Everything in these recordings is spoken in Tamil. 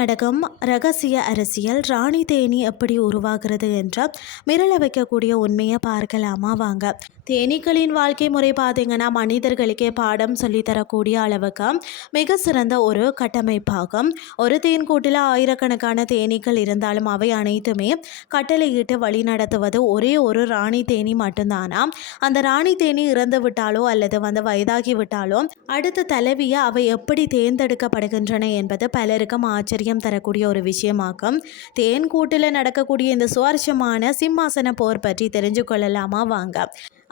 நடக்கும் ரகசிய அரசியல் ராணி தேனி எப்படி உருவாகிறது என்ற மிரள வைக்கக்கூடிய உண்மையை பார்க்கலாமா வாங்க. தேனீக்களின் வாழ்க்கை முறை பார்த்தீங்கன்னா மனிதர்களுக்கே பாடம் சொல்லித்தரக்கூடிய அளவுக்கு மிக சிறந்த ஒரு கட்டமைப்பாகும். ஒரு தேன்கூட்டில் ஆயிரக்கணக்கான தேனீக்கள் இருந்தாலும் அவை அனைத்துமே கட்டளையிட்டு வழி நடத்துவது ஒரே ஒரு ராணி தேனி மட்டும்தானா. அந்த ராணி தேனி இறந்து விட்டாலோ அல்லது வயதாகி விட்டாலோ அடுத்த தலைவியை அவை எப்படி தேர்ந்தெடுக்கப்படுகின்றன என்பது பலருக்கும் ஆச்சரியம் தரக்கூடிய ஒரு விஷயமாகும். தேன்கூட்டில் நடக்கக்கூடிய இந்த சுவாரஸ்யமான சிம்மாசன போர் பற்றி தெரிஞ்சு கொள்ளலாமா வாங்க.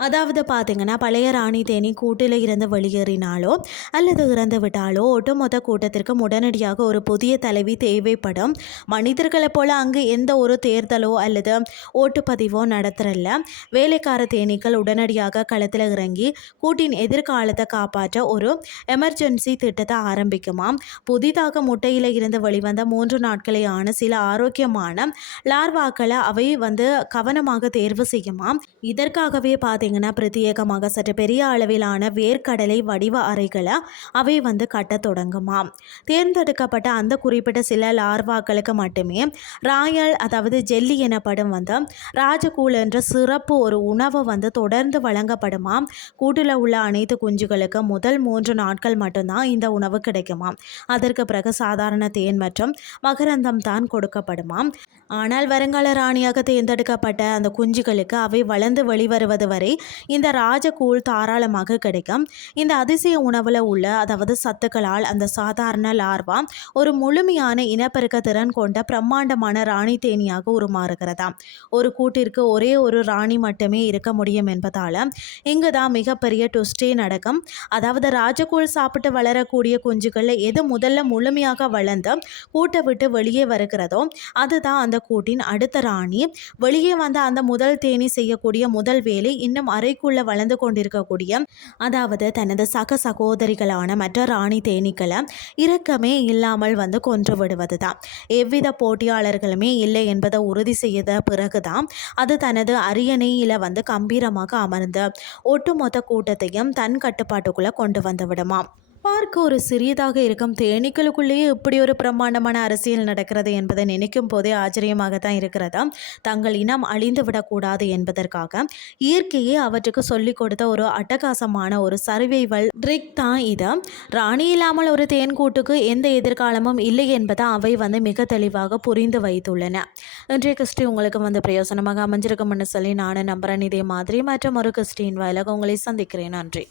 அதாவது பார்த்தீங்கன்னா பழைய ராணி தேனி கூட்டில் இருந்து வெளியேறினாலோ அல்லது இறந்து விட்டாலோ ஒட்டுமொத்த கூட்டத்திற்கும் உடனடியாக ஒரு புதிய தலைவி தேவைப்படும். மனிதர்களை போல அங்கு எந்த ஒரு தேர்தலோ அல்லது ஓட்டுப்பதிவோ நடத்துறல. வேலைக்கார தேனீக்கள் உடனடியாக களத்தில் இறங்கி கூட்டின் எதிர்காலத்தை காப்பாற்ற ஒரு எமர்ஜென்சி திட்டத்தை ஆரம்பிக்குமாம். புதிதாக முட்டையில் இருந்து வெளிவந்த 3 நாட்களே ஆன சில ஆரோக்கியமான லார்வாக்களை அவை கவனமாக தேர்வு செய்யுமாம். இதற்காகவே பிரத்யேகமாக சற்று பெரிய அளவிலான வேர்க்கடலை வடிவ அறைகளை அவை கட்ட தொடங்குமாம். தேர்ந்தெடுக்கப்பட்ட அந்த குறிப்பிட்ட சில லார்வாக்களுக்கு மட்டுமே ராயல் அதாவது ஜெல்லி எனப்படும் ராஜகூல் என்ற சிறப்பு ஒரு உணவு தொடர்ந்து வழங்கப்படுமாம். கூட்டில் உள்ள அனைத்து குஞ்சுகளுக்கு முதல் 3 நாட்கள் மட்டும்தான் இந்த உணவு கிடைக்குமாம். அதற்கு பிறகு சாதாரண தேன் மற்றும் மகரந்தம் தான் கொடுக்கப்படுமாம். ஆனால் வருங்கால ராணியாக தேர்ந்தெடுக்கப்பட்ட அந்த குஞ்சுகளுக்கு அவை வளர்ந்து வெளிவருவது வரை இந்த ராஜகூழ் தாராளமாக கிடைக்கும். இந்த அதிசய உணவில் உள்ள சத்துக்களால் அந்த சாதாரண லார்வா ஒரு முழுமையான இனப்பெருக்க திறன் கொண்ட பிரம்மாண்டமான ராணி தேனியாக உருமாறுகிறதா. ஒரு கூட்டிற்கு ஒரே ஒரு ராணி மட்டுமே இருக்க முடியும் என்பதால் இங்கு தான் மிகப்பெரிய ட்விஸ்டே நடக்கும். ராஜகூழ் சாப்பிட்டு வளரக்கூடிய குஞ்சுகள் எது முதல்ல முழுமையாக வளர்ந்து கூட்டை விட்டு வெளியே வருகிறதோ அதுதான் அந்த கூட்டின் அடுத்த ராணி. வெளியே வந்த அந்த முதல் தேனி செய்யக்கூடிய முதல் வேலை இன்னும் அறைக்குள்ள வளர்ந்து கொண்டிருக்கக்கூடிய தனது சகோதரிகளான மற்ற ராணி தேனீக்களை இரக்கமே இல்லாமல் கொன்று விடுவதுதான். எவ்வித போட்டியாளர்களுமே இல்லை என்பதை உறுதி செய்த பிறகுதான் அது தனது அரியணையில கம்பீரமாக அமர்ந்து ஒட்டுமொத்த கூட்டத்தையும் தன் கட்டுப்பாட்டுக்குள்ள கொண்டு வந்து விடுமாம். பார்க்க ஒரு சிறியதாக இருக்கும் தேனீக்களுக்குள்ளேயே இப்படி ஒரு பிரம்மாண்டமான அரசியல் நடக்கிறது என்பதை நினைக்கும் போதே ஆச்சரியமாகத்தான் இருக்கிறதா. தங்கள் இனம் அழிந்து விடக்கூடாது என்பதற்காக இயற்கையே அவற்றுக்கு சொல்லிக் கொடுத்த ஒரு அட்டகாசமான ஒரு சர்வைவல் ட்ரிக் தான் இது. ராணி இல்லாமல் ஒரு தேன்கூட்டுக்கு எந்த எதிர்காலமும் இல்லை என்பதை அவை மிக தெளிவாக புரிந்து வைத்துள்ளன. இன்றைய கிறிஸ்டி உங்களுக்கு பிரயோசனமாக அமைஞ்சிருக்கும்னு சொல்லி நானும் நம்புறேன். இதே மாதிரி மற்றும் ஒரு கிறிஸ்டின் வாயிலாக உங்களை சந்திக்கிறேன். நன்றி.